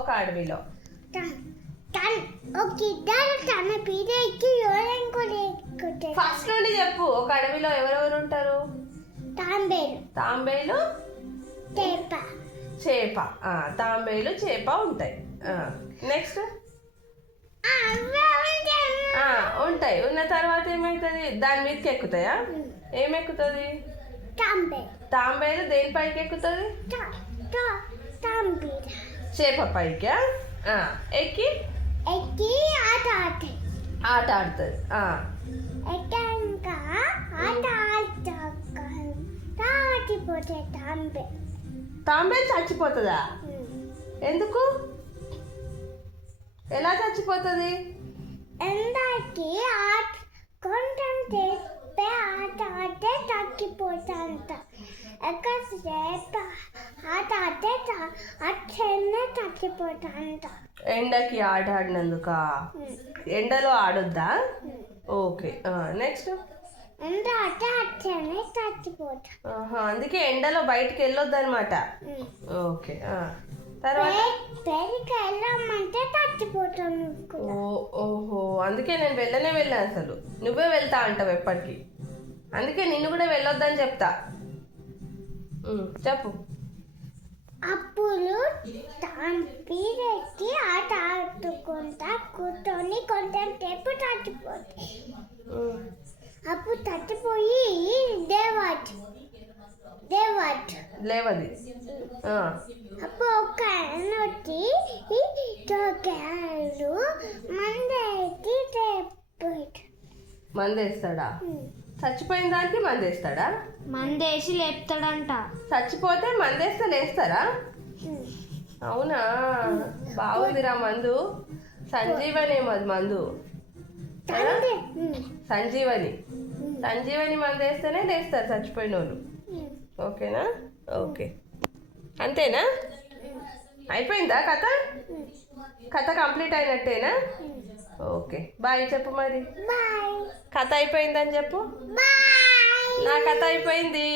ఒక అడవిలో. ఫస్ట్ నుండి చెప్పు. ఒక అడవిలో ఎవరెవరు ఉంటారు? తాంబేలు చేప. తాంబేలు చేప ఉంటాయి. నెక్స్ట్ ఉంటాయి. ఉన్న తర్వాత ఏమవుతుంది? దాని మీదకి ఎక్కుతాయా? ఏమెక్కుతుంది? తాంబేలు దేనిపైకి ఎక్కుతుంది? చేప పైకా? ఎక్కి ఆట ఆడుతుంది. తాంబేలు చచ్చిపోతుందా? ఎందుకు? ఎలా చచ్చిపోతుంది? కొంచెం చెప్పే ఆట ఆడితే తగ్గిపోతాంట. ఎక్కువసేపు ఆట ఆడితే అట్లనే తగ్గిపోతాంట. ఎండకి ఆట ఆడినందుక? ఎండలో ఆడొద్దా? ఓకే. నెక్స్ట్ ఎండ ఆడితే అట్లనే తగ్గిపోతా. అందుకే ఎండలో బయటికి వెళ్ళొద్దు అనమాట. ఓకే. తర్వాత వెళ్ళమంటే తగ్గిపోతాను. ఓహో, అందుకే నేను వెళ్ళాను అసలు. నువ్వే వెళ్తా అంటావు ఎప్పటికీ. అందుకే నిన్ను కూడా వెళ్ళొద్దని చెప్తా. చెప్పు. అప్పుడు తాంబేలుకి ఆట ఆడుకుంటా కూర్చొని కొంచెం సేపు తగ్గిపోతాయి. అప్పుడు తగ్గిపోయి లేవది. అప్పుడు ఒక వచ్చి మందేస్తాడా? చచ్చిపోయిన దానికి మందేస్తాడా? మందేసి లేపుతాడంట. చచ్చిపోతే మందేస్తే లేస్తారా? అవునా? బాగుందిరా మందు. సంజీవని అది మందు. సంజీవని మందేస్తేనే లేస్తారు చచ్చిపోయిన వాళ్ళు. ఓకేనా? ఓకే. అంతేనా? అయిపోయిందా కథ? కథ కంప్లీట్ అయినట్టేనా? ఓకే. బాయ్ చెప్పు మరి. కథ అయిపోయిందని చెప్పు. నా కథ అయిపోయింది.